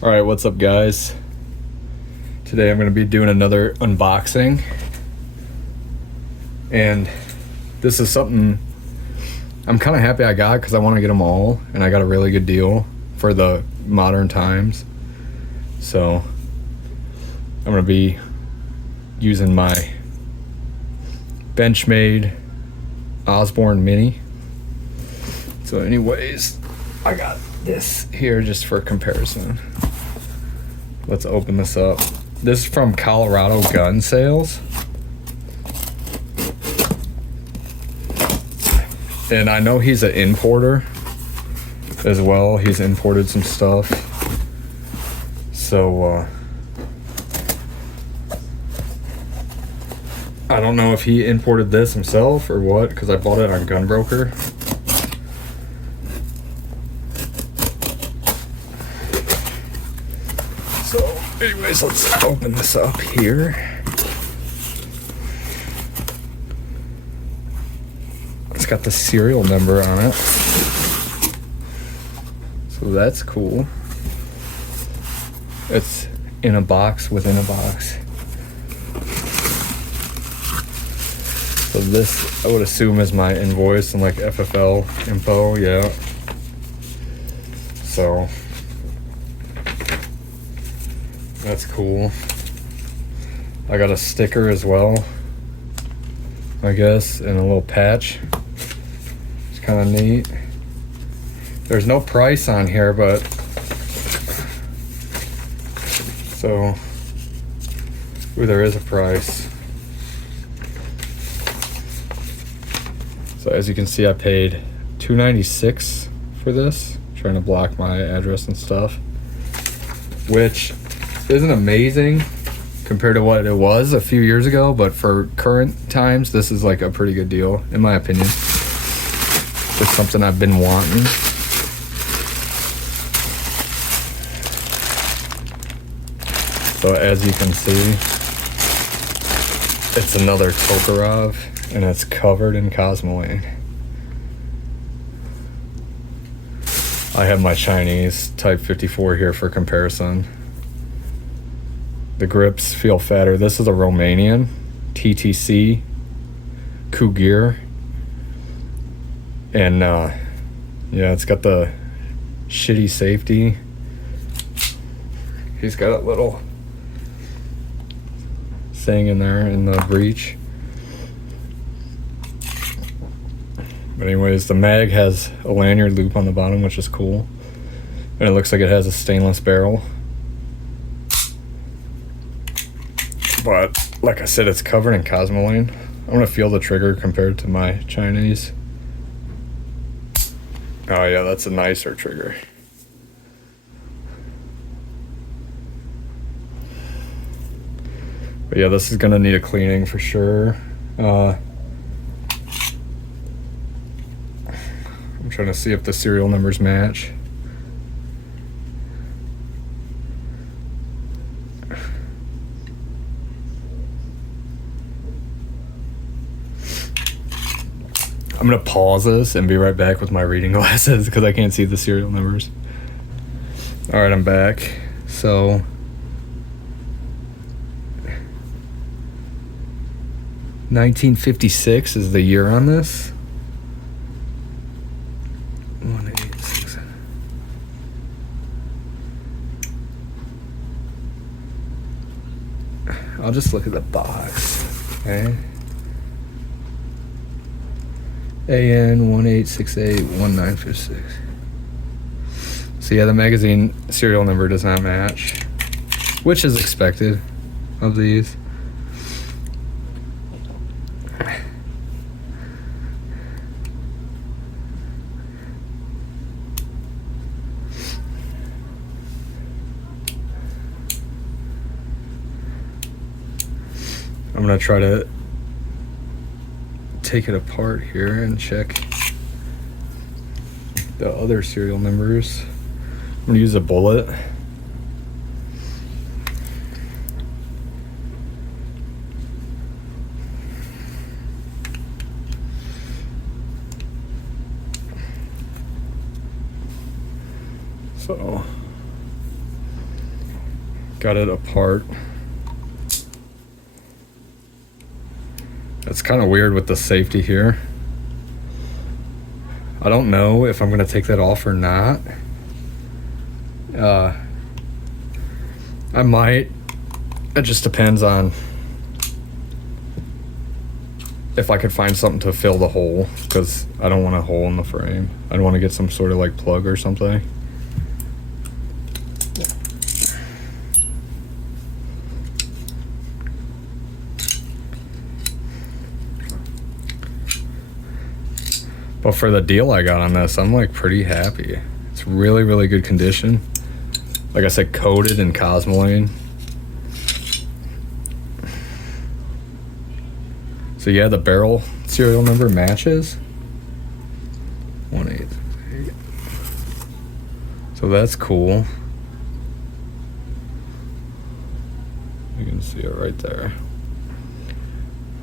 Alright, what's up guys? Today I'm going to be doing another unboxing. And this is something I'm kind of happy I got because I want to get them all. And I got a really good deal for the modern times. So I'm going to be using my Benchmade Osborne Mini. So anyways, I got this here just for comparison. Let's open this up. This is from Colorado Gun Sales. And I know he's an importer as well. He's imported some stuff. So I don't know if he imported this himself or what, because I bought it on Gunbroker. So anyways, let's open this up here. It's got the serial number on it. So that's cool. It's in a box within a box. So this, I would assume, is my invoice and like FFL info, yeah. So that's cool. I got a sticker as well, I guess, and a little patch. It's kind of neat. There's no price on here, but so there is a price. So as you can see, I paid $296 for this. I'm trying to block my address and stuff, which isn't amazing compared to what it was a few years ago, but for current times, this is like a pretty good deal, in my opinion. It's something I've been wanting. So as you can see, it's another Tokarev, and it's covered in Cosmoline. I have my Chinese Type 54 here for comparison. The grips feel fatter. This is a Romanian TTC Cugir. And yeah, it's got the shitty safety. He's got a little thing in there in the breech. But anyways, the mag has a lanyard loop on the bottom, which is cool. And it looks like it has a stainless barrel. But like I said, it's covered in Cosmoline. I'm gonna feel the trigger compared to my Chinese. Oh yeah, that's a nicer trigger. But yeah, this is gonna need a cleaning for sure. I'm trying to see if the serial numbers match. I'm gonna pause this and be right back with my reading glasses because I can't see the serial numbers. All right, I'm back. So $1956 is the year on this. 186. I'll just look at the box. Okay. AN 18681956. So yeah, the magazine serial number does not match, which is expected of these. I'm gonna try to take it apart here and check the other serial numbers. I'm gonna use a bullet. So got it apart. It's kind of weird with the safety here. I don't know if I'm gonna take that off or not. I might. It just depends on if I could find something to fill the hole, because I don't want a hole in the frame. I don't want to get some sort of like plug or something. But for the deal I got on this, I'm like pretty happy. It's really, really good condition. Like I said, coated in Cosmoline. So yeah, the barrel serial number matches. 188. So that's cool. You can see it right there.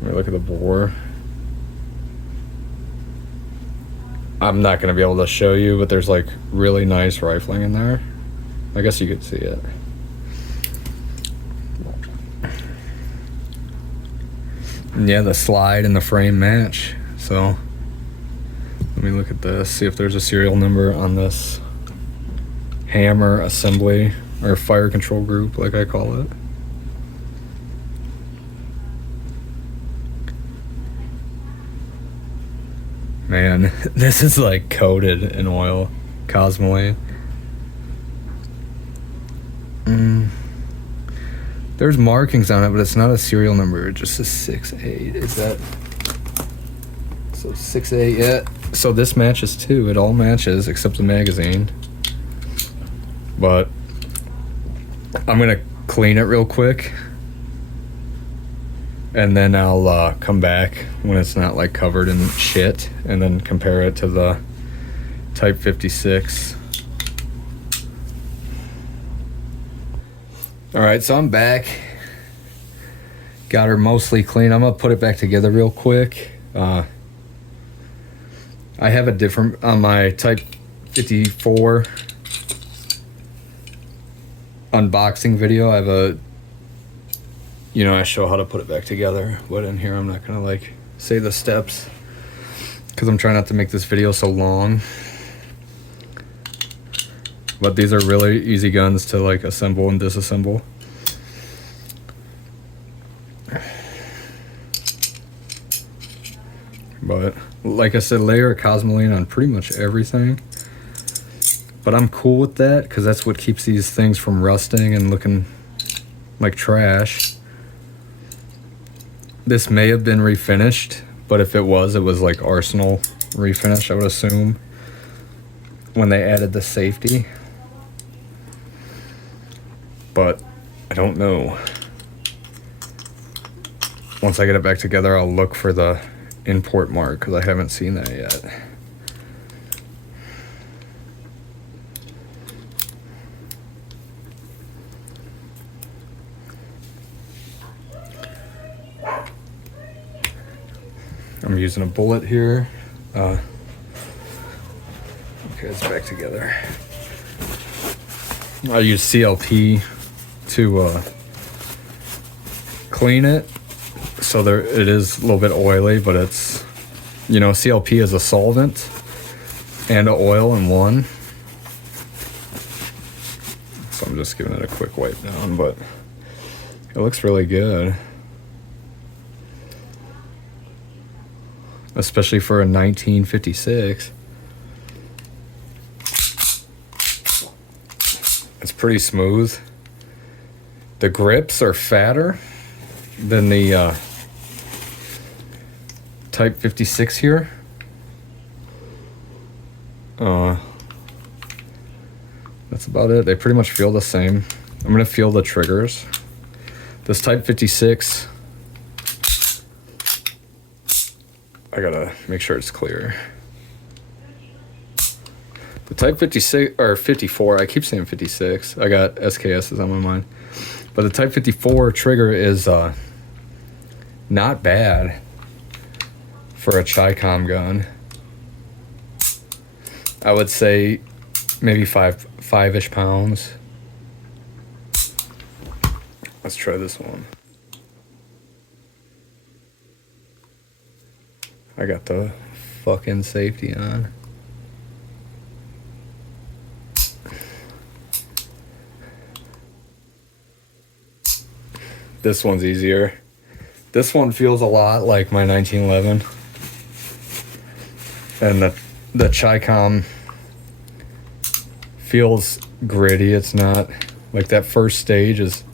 Let me look at the bore. I'm not going to be able to show you, but there's like really nice rifling in there. I guess you could see it. And yeah, the slide and the frame match. So let me look at this, see if there's a serial number on this hammer assembly or fire control group, like I call it. Man, this is like coated in oil, Cosmoline. There's markings on it, but it's not a serial number. It just says 6.8. Is that so? 6.8. Yeah. So this matches too. It all matches except the magazine. But I'm gonna clean it real quick, and then I'll come back when it's not like covered in shit, and then compare it to the Type 56. All right, so I'm back. Got her mostly clean. I'm gonna put it back together real quick. I have a different, on my Type 54 unboxing video, I have a, you know, I show how to put it back together. But in here, I'm not gonna like say the steps, because I'm trying not to make this video so long. But these are really easy guns to like assemble and disassemble. But like I said, layer Cosmoline on pretty much everything. But I'm cool with that, because that's what keeps these things from rusting and looking like trash. This may have been refinished, but if it was like Arsenal refinish, I would assume, when they added the safety. But I don't know. Once I get it back together, I'll look for the import mark, because I haven't seen that yet. I'm using a bullet here. Okay, it's back together. I use CLP to clean it. So there, it is a little bit oily, but it's, you know, CLP is a solvent and an oil in one. So I'm just giving it a quick wipe down, but it looks really good. Especially for a 1956. It's pretty smooth. The grips are fatter than the Type 56 here. That's about it. They pretty much feel the same. I'm gonna feel the triggers. This Type 56, I gotta make sure it's clear. The Type 56, or 54, I keep saying 56. I got SKSs on my mind. But the Type 54 trigger is not bad for a Chi-Com gun. I would say maybe five-ish pounds. Let's try this one. I got the fucking safety on. This one's easier. This one feels a lot like my 1911. And the Chicom feels gritty. It's not like that first stage is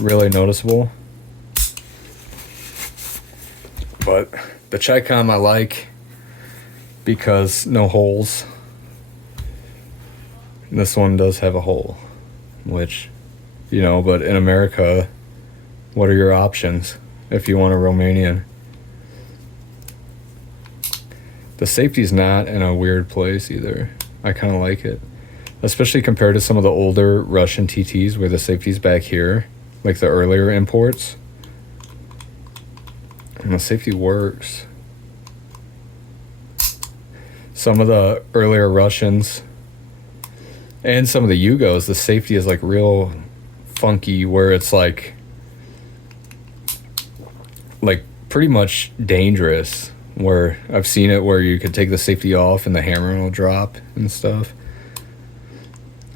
really noticeable. But the Chicom I like because no holes. And this one does have a hole, which, you know, but in America, what are your options if you want a Romanian? The safety's not in a weird place either. I kind of like it. Especially compared to some of the older Russian TTs where the safety's back here, like the earlier imports. And the safety works. Some of the earlier Russians and some of the Yugos, the safety is like real funky where it's like pretty much dangerous. Where I've seen it where you could take the safety off and the hammer will drop and stuff.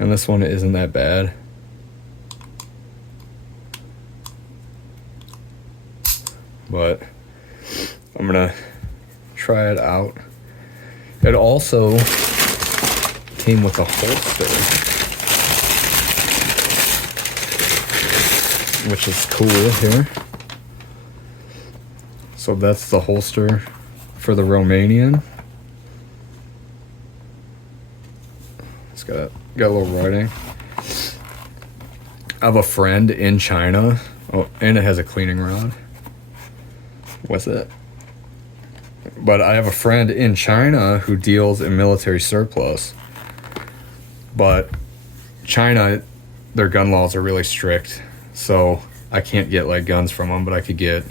And this one isn't that bad. But I'm gonna try it out. It also came with a holster, which is cool here. So that's the holster for the Romanian. It's got a little writing. I have a friend in China. Oh, and it has a cleaning rod with it. But I have a friend in China who deals in military surplus. But China, their gun laws are really strict. So I can't get like guns from them, but I could get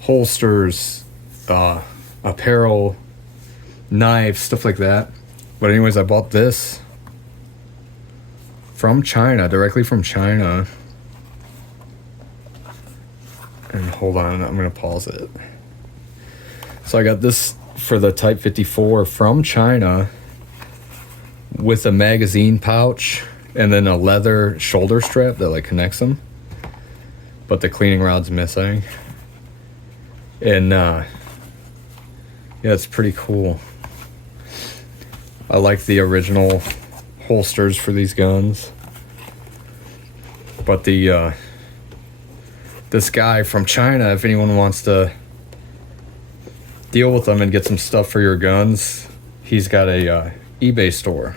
holsters, apparel, knives, stuff like that. But anyways, I bought this from China, directly from China. And hold on, I'm gonna pause it. So I got this for the Type 54 from China with a magazine pouch and then a leather shoulder strap that like connects them. But the cleaning rod's missing. And yeah, it's pretty cool. I like the original holsters for these guns. But the this guy from China, if anyone wants to deal with them and get some stuff for your guns, he's got a eBay store.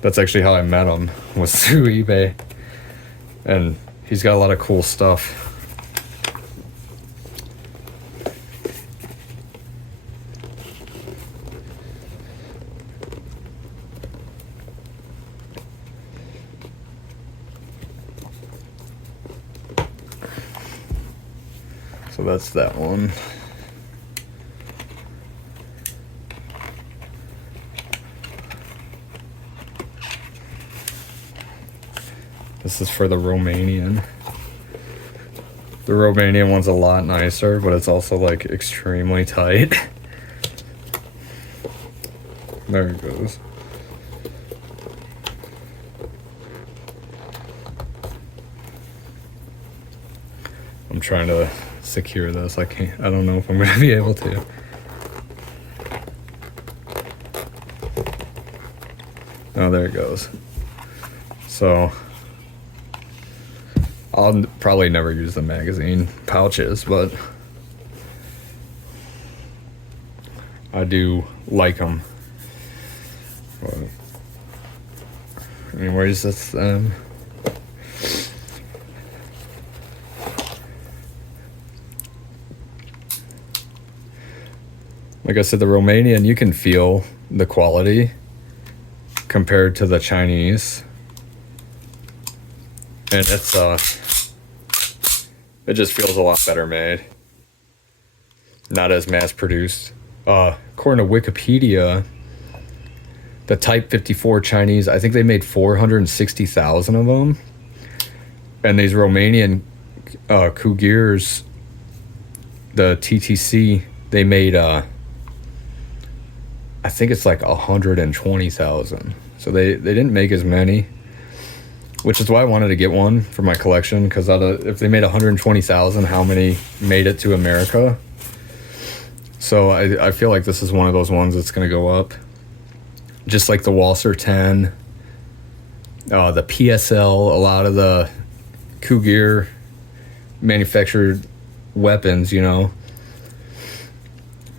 That's actually how I met him, was through eBay. And he's got a lot of cool stuff. So that's that one. This is for the Romanian. The Romanian one's a lot nicer, but it's also like extremely tight. There it goes. I'm trying to secure this. I don't know if I'm gonna be able to. Oh, there it goes. So I'll probably never use the magazine pouches, but I do like them. But anyways, that's them. Like I said, the Romanian, you can feel the quality compared to the Chinese. And it's it just feels a lot better made. Not as mass produced. According to Wikipedia, the Type 54 Chinese, I think they made 460,000 of them. And these Romanian Cugirs, the TTC, they made I think it's like 120,000. So they didn't make as many, which is why I wanted to get one for my collection, because if they made 120,000, how many made it to America? So I feel like this is one of those ones that's going to go up. Just like the Walser 10, the PSL, a lot of the Cugir manufactured weapons, you know.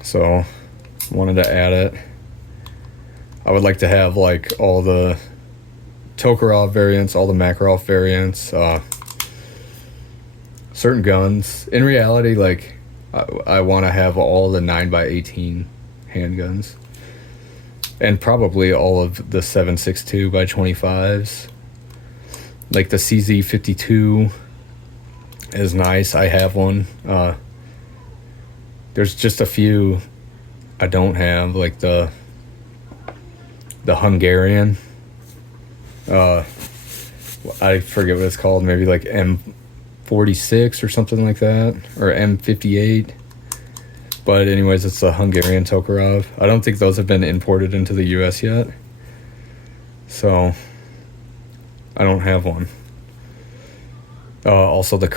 So wanted to add it. I would like to have like all the Tokarov variants, all the Makarov variants, certain guns. In reality, like I want to have all the 9x18 handguns, and probably all of the 7.62 by 25s. Like the CZ52 is nice. I have one. There's just a few I don't have, like the Hungarian. I forget what it's called. Maybe like M46 or something like that, or M58. But anyways, it's a Hungarian Tokarov. I don't think those have been imported into the US yet, so I don't have one. Also the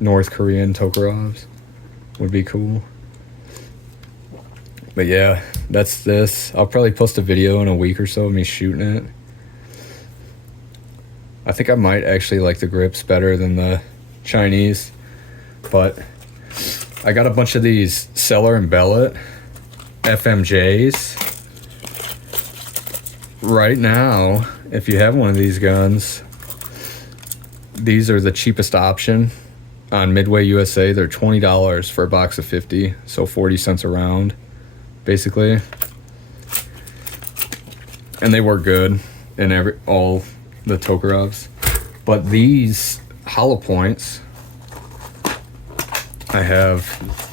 North Korean Tokarovs would be cool. But yeah, that's this. I'll probably post a video in a week or so of me shooting it. I think I might actually like the grips better than the Chinese, but I got a bunch of these Cellar and Bellet FMJs. Right now, if you have one of these guns, these are the cheapest option on Midway USA. They're $20 for a box of 50, so 40 cents a round, basically. And they work good in all the Tokarovs. But these hollow points, I have,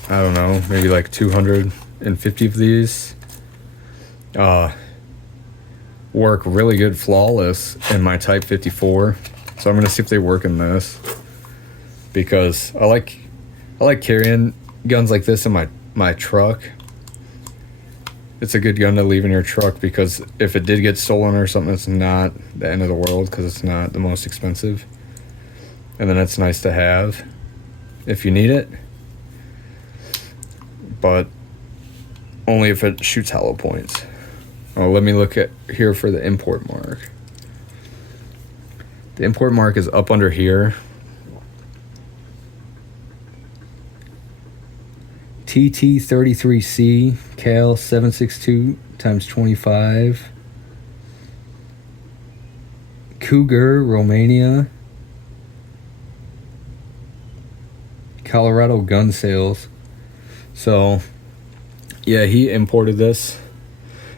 I don't know, maybe like 250 of these. Work really good, flawless in my Type 54. So I'm gonna see if they work in this, because I like carrying guns like this in my truck. It's a good gun to leave in your truck, because if it did get stolen or something, it's not the end of the world, because it's not the most expensive. And then it's nice to have if you need it, but only if it shoots hollow points. Oh, let me look at here for the import mark. The import mark is up under here. TT33C Cal 7.62 × 25. Cugir, Romania. Colorado Gun Sales. So, yeah, he imported this.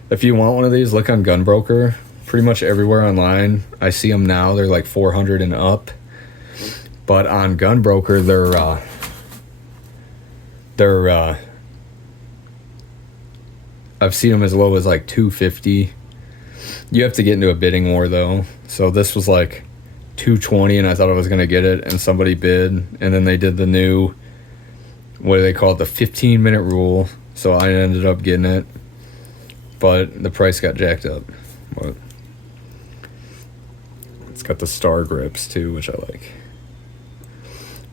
If you want one of these, look on Gunbroker. Pretty much everywhere online, I see them now. They're like 400 and up. But on Gunbroker, I've seen them as low as like 250. You have to get into a bidding war though. So this was like 220, and I thought I was gonna get it, and somebody bid, and then they did the new, what do they call it, the 15-minute rule. So I ended up getting it, but the price got jacked up. But it's got the star grips too, which I like.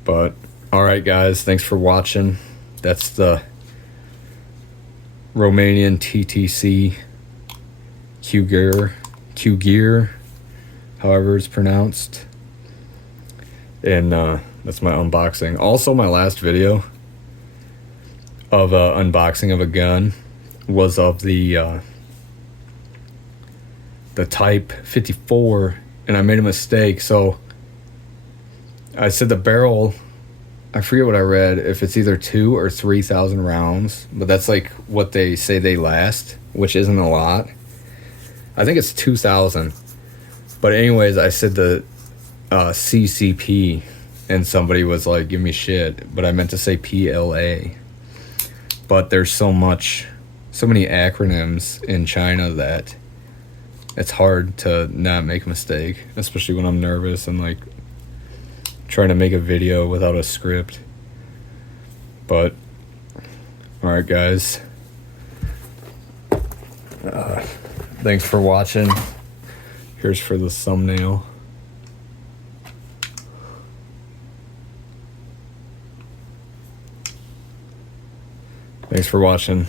But all right, guys, thanks for watching. That's the Romanian TTC Cugir, however it's pronounced. And that's my unboxing. Also, my last video of unboxing of a gun was of the Type 54, and I made a mistake. So I said the barrel, I forget what I read, if it's either 2,000 or 3,000 rounds, but that's like what they say they last, which isn't a lot. I think it's 2,000. But anyways, I said the CCP, and somebody was like, give me shit, but I meant to say PLA. But there's so many acronyms in China that it's hard to not make a mistake, especially when I'm nervous and like trying to make a video without a script. But all right, guys, thanks for watching. Here's for the thumbnail. Thanks for watching.